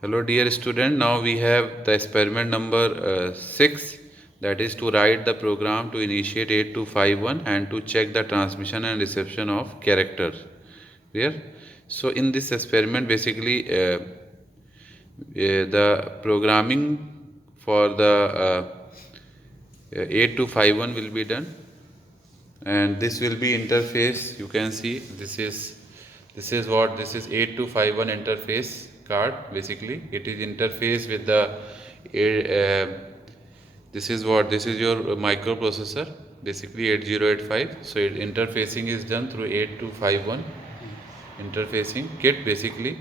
Hello dear student, now we have the experiment number 6, that is to write the program to initiate 8251 and to check the transmission and reception of characters. Clear? So in this experiment basically the programming for the 8251 will be done, and this will be interface. You can see this is what this is 8251 interface card. Basically it is interface with the this is what this is your microprocessor, basically 8085. So interfacing is done through 8251 interfacing kit basically,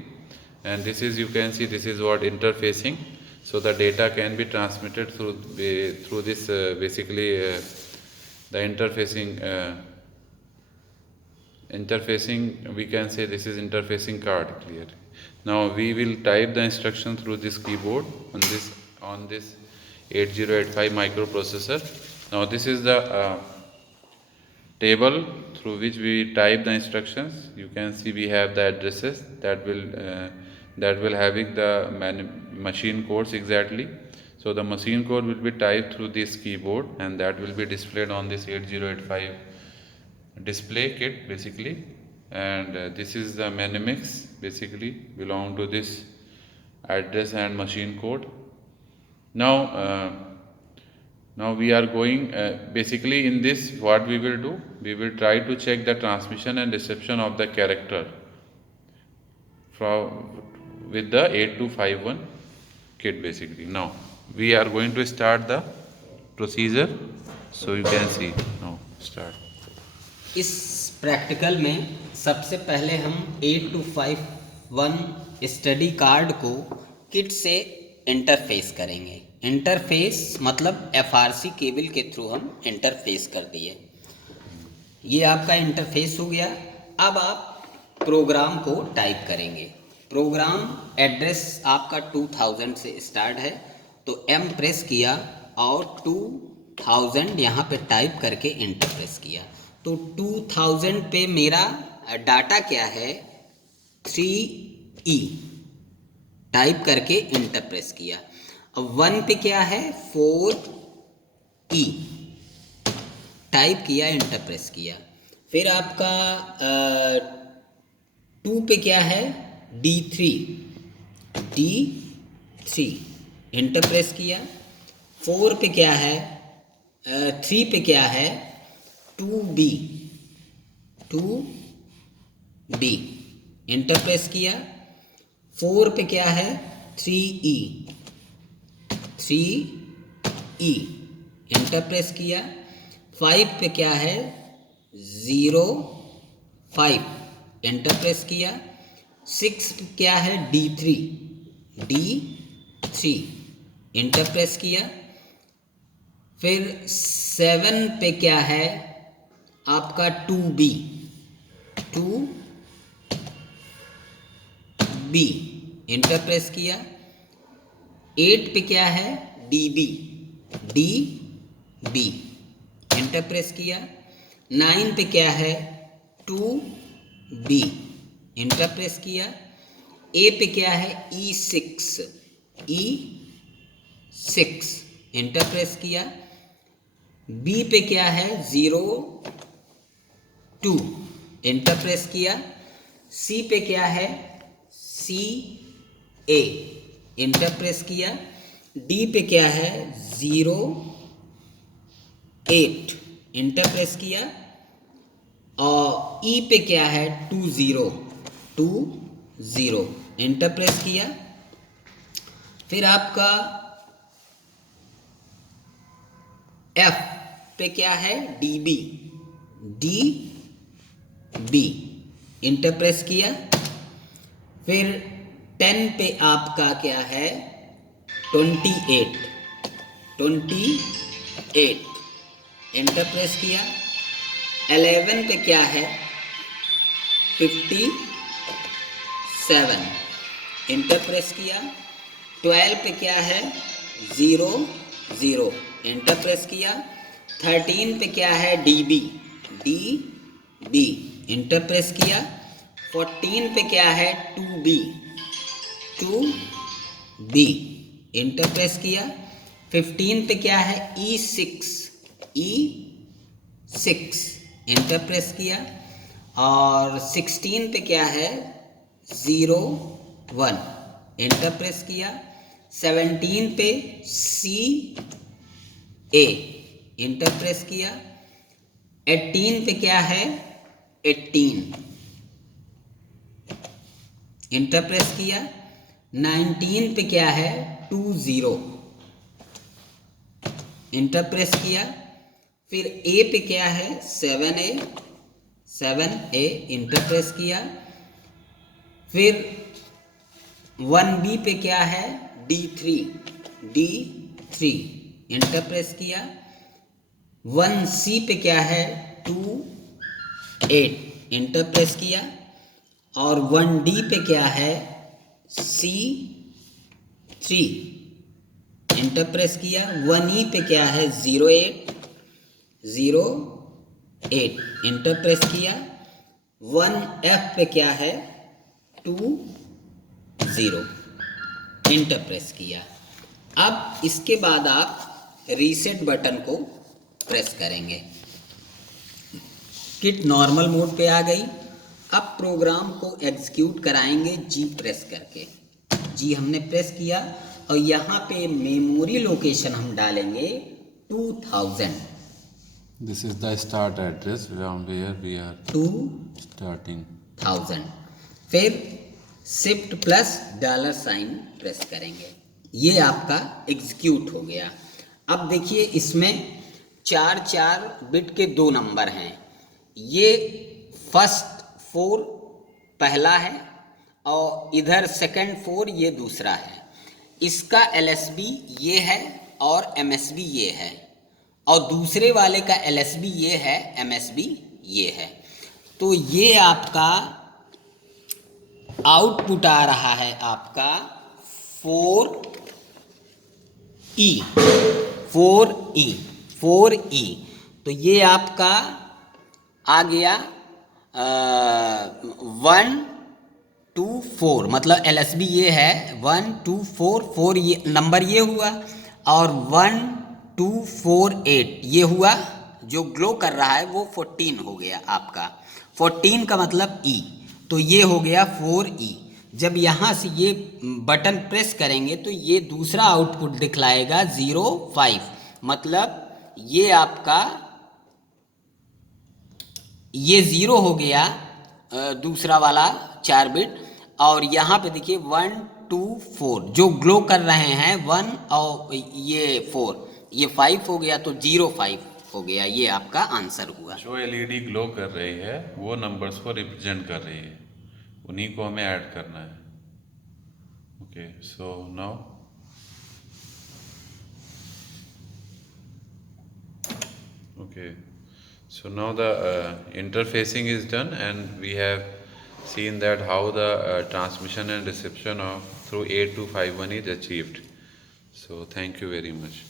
and this is, you can see, this is what interfacing. So the data can be transmitted through this basically the interfacing we can say this is interfacing card. Clear? Now we will type the instruction through this keyboard on this 8085 microprocessor. Now this is the table through which we type the instructions. You can see we have the addresses that will having the machine codes exactly. So the machine code will be typed through this keyboard, and that will be displayed on this 8085 display kit basically. And this is the Menimix, basically belong to this address and machine code. Now we are going basically in this, what we will do, we will try to check the transmission and reception of the character with the 8251 kit basically. Now we are going to start the procedure, so you can see now start. इस practical में सबसे पहले हम 8251 study card को kit से interface करेंगे। Interface मतलब FRC cable के थ्रू हम इंटरफेस कर दिए। ये आपका इंटरफेस हो गया। अब आप प्रोग्राम को टाइप करेंगे। प्रोग्राम एड्रेस आपका 2000 से स्टार्ट है, तो एम प्रेस किया और 2000 यहाँ पे टाइप करके इंटर प्रेस किया। तो 2000 पे मेरा डाटा क्या है 3E टाइप करके इंटर प्रेस किया। अब 1 पे क्या है 4E टाइप किया, इंटर प्रेस किया। फिर आपका 2 पे क्या है D3 इंटर प्रेस किया। 4 पे क्या है 3 पे क्या है 2B इंटर प्रेस किया। 4 पे क्या है 3E इंटर प्रेस किया। 5 पे क्या है 05 इंटर प्रेस किया। 6 पे क्या है D3 इंटर प्रेस किया। फिर 7 पे क्या है आपका 2B इंटर प्रेस किया। 8 पे क्या है DB इंटर प्रेस किया। 9 पे क्या है 2B इंटर प्रेस किया। A पे क्या है E6 इंटर प्रेस किया। B पे क्या है 02 इंटर प्रेस किया। C पे क्या है CA इंटर प्रेस किया। D पे क्या है 08 इंटर प्रेस किया। और E पे क्या है 20 इंटर प्रेस किया। फिर आपका F पे क्या है DB इंटर प्रेस किया। फिर 10 पे आपका क्या है 28 इंटर प्रेस किया। 11 पे क्या है 57 इंटर प्रेस किया। 12 पे क्या है 00 इंटर प्रेस किया। 13 पे क्या है DB इंटर प्रेस किया। 14 पे क्या है 2B B इंटर प्रेस किया। 15 पे क्या है E6 इंटर प्रेस किया। और 16 पे क्या है 01 इंटर प्रेस किया। 17 पे CA इंटर प्रेस किया। 18 पे क्या है 18 इंटर प्रेस किया। 19 पे क्या है 20 इंटर प्रेस किया। फिर A पे क्या है 7A इंटर प्रेस किया। फिर 1B पे क्या है D3 इंटर प्रेस किया। 1C पे क्या है 28 इंटर प्रेस किया। और 1D पे क्या है C3 इंटर प्रेस किया। 1E पे क्या है 08 इंटर प्रेस किया। 1F पे क्या है 20 इंटर प्रेस किया। अब इसके बाद आप रीसेट बटन को प्रेस करेंगे। किट नॉर्मल मोड पे आ गई। अब प्रोग्राम को एग्जीक्यूट कराएंगे जी प्रेस करके। जी हमने प्रेस किया और यहाँ पे मेमोरी लोकेशन हम डालेंगे 2000। This is the start address from where we are 2000 starting. फिर शिफ्ट प्लस $साइन प्रेस करेंगे। ये आपका एग्जीक्यूट हो गया। अब देखिए इसमें 4 बिट के 2 नंबर हैं। ये फर्स्ट 4 पहला है और इधर सेकंड 4 ये दूसरा है। इसका LSB ये है और MSB ये है और दूसरे वाले का LSB ये है MSB ये है। तो ये आपका आउटपुट आ रहा है आपका 4E। तो ये आपका आ गया 1 2 4 मतलब LSB ये है 1 2 4 ये नंबर ये हुआ और 1 2 4 8 ये हुआ। जो ग्लो कर रहा है वो 14 हो गया आपका। 14 का मतलब E तो ये हो गया 4E। जब यहाँ से ये बटन प्रेस करेंगे तो ये दूसरा आउटपुट दिखलाएगा 05 मतलब ये आपका ये 0 हो गया दूसरा वाला 4 बिट। और यहाँ पे देखिए 1 2 4 जो ग्लो कर रहे हैं 1 और ये 4 ये 5 हो गया तो 05 हो गया। ये आपका आंसर हुआ। जो LED ग्लो कर रही है वो नंबर्स को रिप्रेजेंट कर रही है, उन्हीं को हमें ऐड करना है। Okay so now okay so now the interfacing is done and we have seen that how the transmission and reception of through 8251 is achieved. So thank you very much.